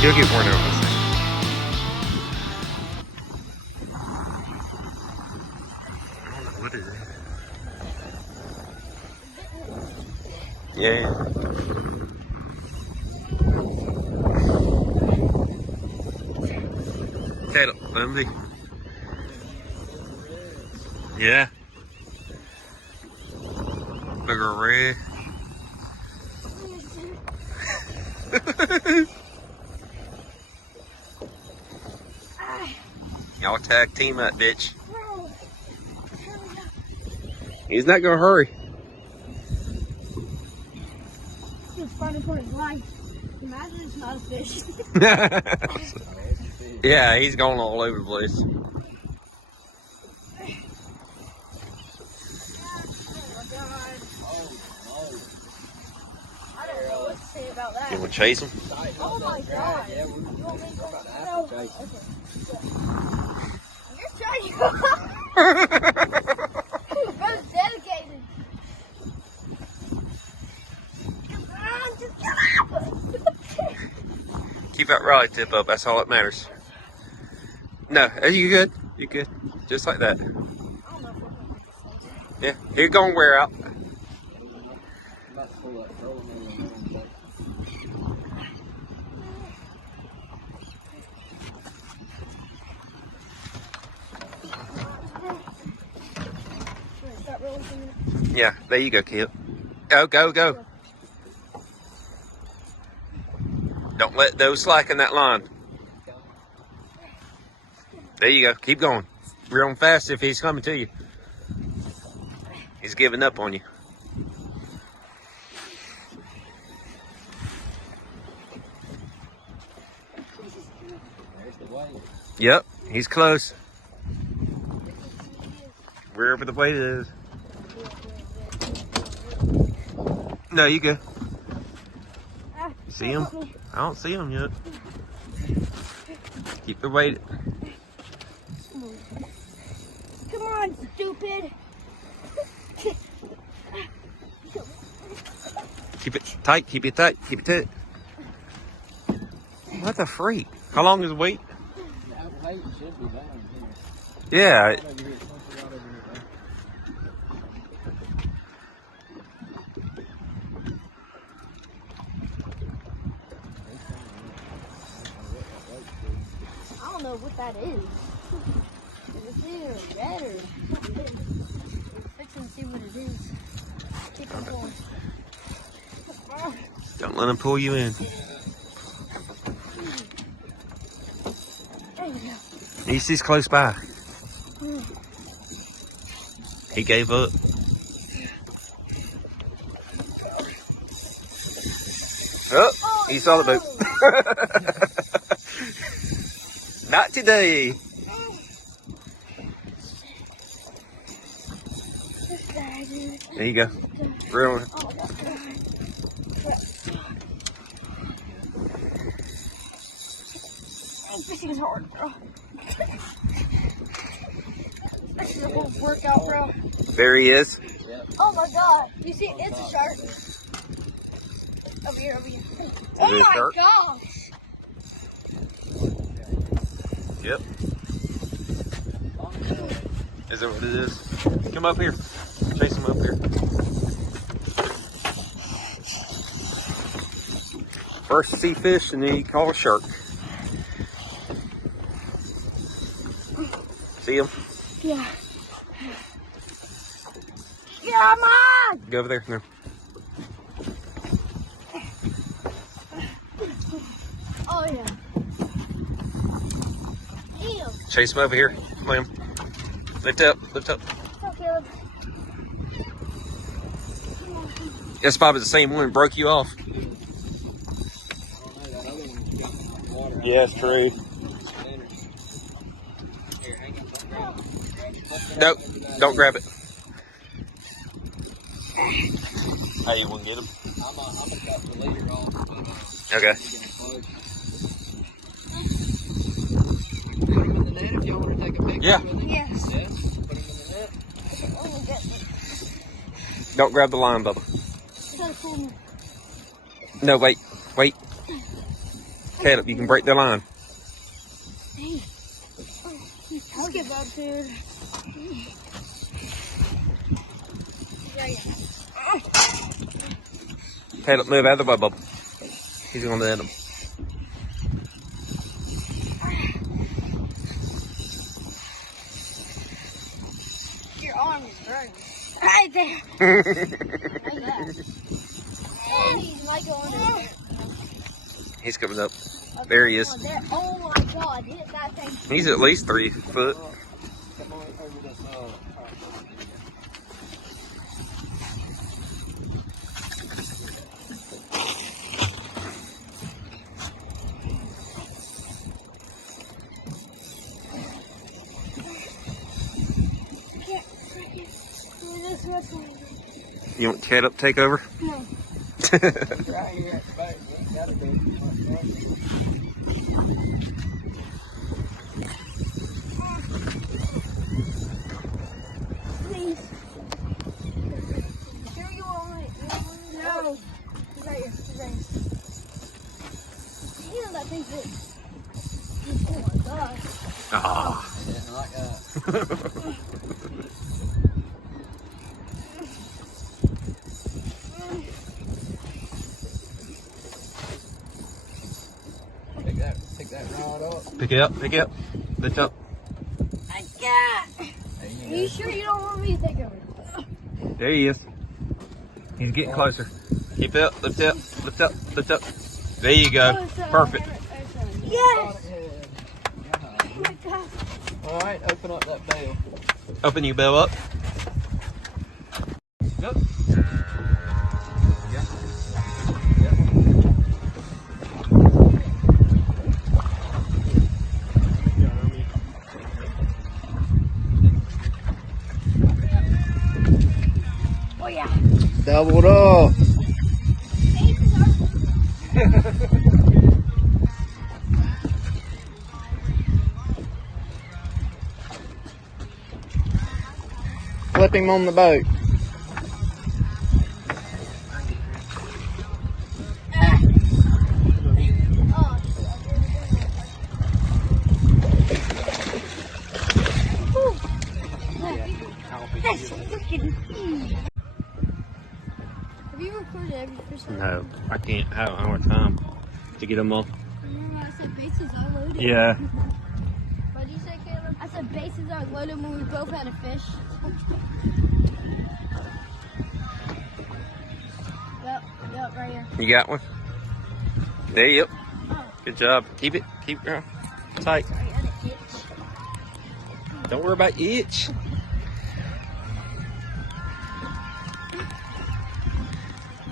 He'll get worn out. I don't know what is it. Yeah. Caleb, let him be. Yeah. Bigger red. Y'all tag team up, bitch. He's not gonna hurry. He's fighting for his life. Imagine it's not a fish. Yeah, he's going all over the place. I don't know what to say about that. You want to chase him? Oh my god. You want me to go? Okay. You're trying. Bro's dedicated. Come on, just get up. Keep that rod tip up. That's all that matters. No, you good. You good. Just like that. Yeah, you're gonna wear out. Yeah, there you go, kid. Go, go, go. Don't let those slacken that line. There you go. Keep going. Reel him fast if he's coming to you. He's giving up on you. Yep, he's close. Wherever the weight is. No, you go. See him? I don't see him yet. Keep the weight. Come on, stupid. Keep it tight, keep it tight, keep it tight. What the freak? How long is the weight? Yeah. I don't know what that is. It's either red or fix and see what it is. Keep it going. Don't let him pull you in. There you go. He's close by. He gave up. Oh, he saw the boat. Not today. There you go. Real. Fishing is hard, bro. This is a whole workout, bro. There he is. Oh my god. You see, it's a shark. Over here, over here. Oh it a my shark? gosh. Yep. Is that what it is? Come up here. Chase him up here. First sea fish and then you call a shark. See him? Yeah. Come on! Go over there. No. Oh yeah. Damn. Chase him over here. Come on. Lift up. Lift up. Okay. That's probably the same one that broke you off. Yeah, it's true. Nope, don't grab it. How you want to get him? I'm gonna cut the leader off. Okay. Put him in the net if y'all want to take a picture. Yeah. With him. Yes. Yes. Put him in the net. Oh, get me. Don't grab the line, Bubba. So cool. No, wait. Wait. Caleb, you can break the line. Dang. Let's get that, dude. Caleb, move out of the way, Bubba. He's gonna let him. Your arm is burning. Right there. He's Michael under. He's coming up. There he is. Oh my God! Hit that thing. He's at least 3 foot. Come on over this. You want Caleb to take over? No. Right here at the back. Gotta be. Please. Here you are. No. He's right here. He's right here. Damn, that thing's big. Oh my gosh. Ah. Yeah, like that. Pick that rod up. Pick it up, pick it up. Lift up. I got. Are you sure you don't want me to take over? There he is. He's getting closer. Keep it up, lift it up, lift up, lift up. There you go. Perfect. Yes! Oh my God. Alright, open up that bell. Open your bell up. Yep. Oh yeah. Doubled up. Flip him on the boat. That's freaking. Have you recorded every fish? No, I can't. I don't have time to get them all. Remember I said bases are loaded? Yeah. What did you say, Caleb? I said bases are loaded when we both had a fish. Yep, right here. You got one? There you go. Oh, Good job. Keep it. Keep it tight. sorry, I had an itch. Don't worry about your itch.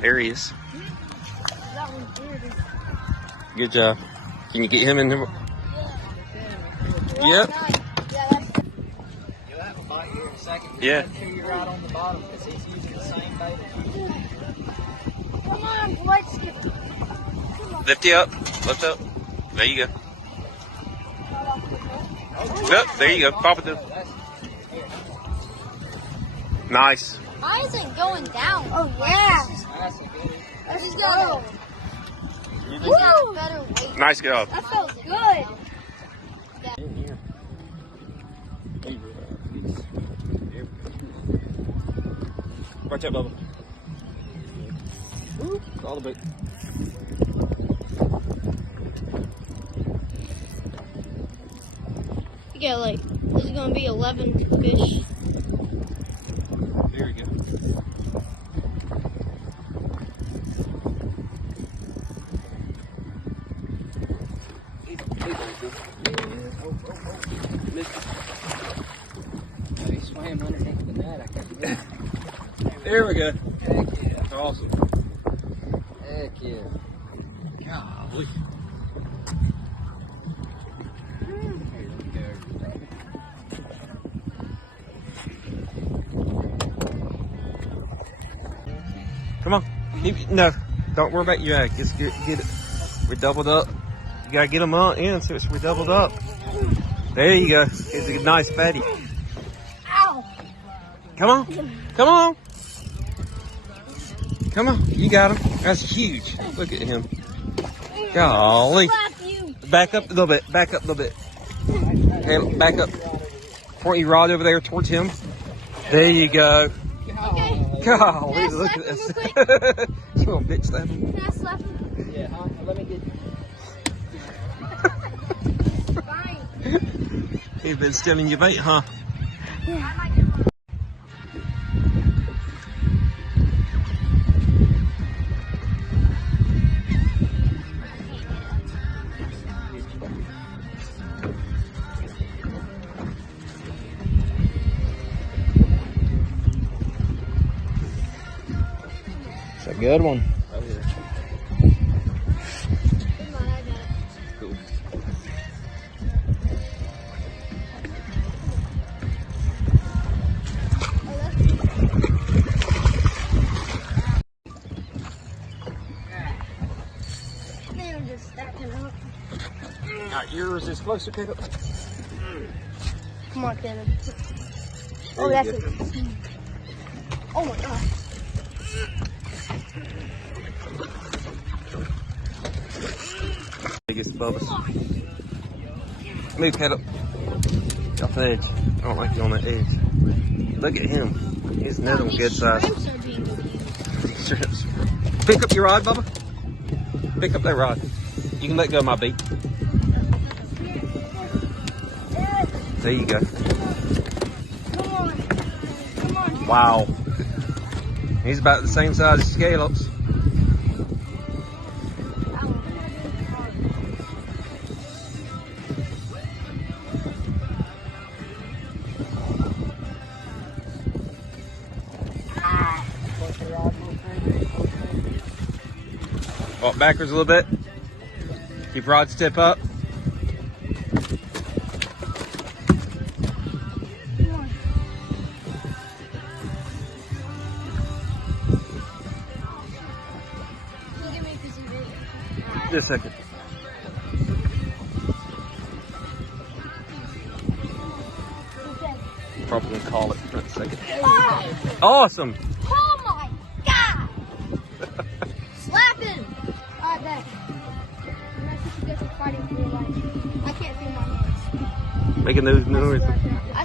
There he is. That one's weird. Good job. Can you get him in there? Yep. Yeah, that's. You'll have a bite here in a second. Yeah. Make sure you're right on the bottom because he's using the same bait. Come on, let's get. Come on. Lift you up. Lift up. There you go. Yep. There you go. Pop it through. Nice. Mine isn't going down. Oh yeah. That's a good. Let's go. You got better weight. Nice job. That felt good. Watch out, Bubba. Ooh, all the bait. You got like, this is gonna be 11 fish. There we go. He swam underneath the net. I can't believe it. There we go. Heck yeah. Awesome. Heck yeah. Golly. Come on. No, don't worry about your ag. Just get it. We're doubled up. You gotta get them on in so we're doubled up. There you go. It's a nice fatty. Ow! Come on. Come on. Come on. You got him. That's huge. Look at him. Golly. Slap Back up a little bit. Back up a little bit. Okay, back up. Point your rod over there towards him. There you go. Okay. Golly, look at this. You gonna bitch slap him? Can I slap him? Yeah, huh? Let me get. Fine. He's been stealing your bait, huh? Yeah. It's a good one. Oh, yeah. Come on, I got it. Cool. I'm just stacking up. Yours is closer, Caleb. Come on, Kevin. There Oh, you that's go. it. Oh my god. Biggest Bubba's. Move, Caleb. Off the edge. I don't like you on that edge. Look at him. He's another one good size. Shrimps are being abused. Shrimps. Pick up your rod, Bubba. Pick up that rod. You can let go of my bait. There you go. Come on. Come on. Wow. He's about the same size as scallops. Walk backwards a little bit. Keep rod tip up. Come on. Can you give me a piece of video? Just a second. Okay. Probably gonna call it in a second. Oh, Awesome. oh my god! Slap him! Alright, back. I'm not sure you guys are fighting for your life. I can't feel my hands. Making those noises. I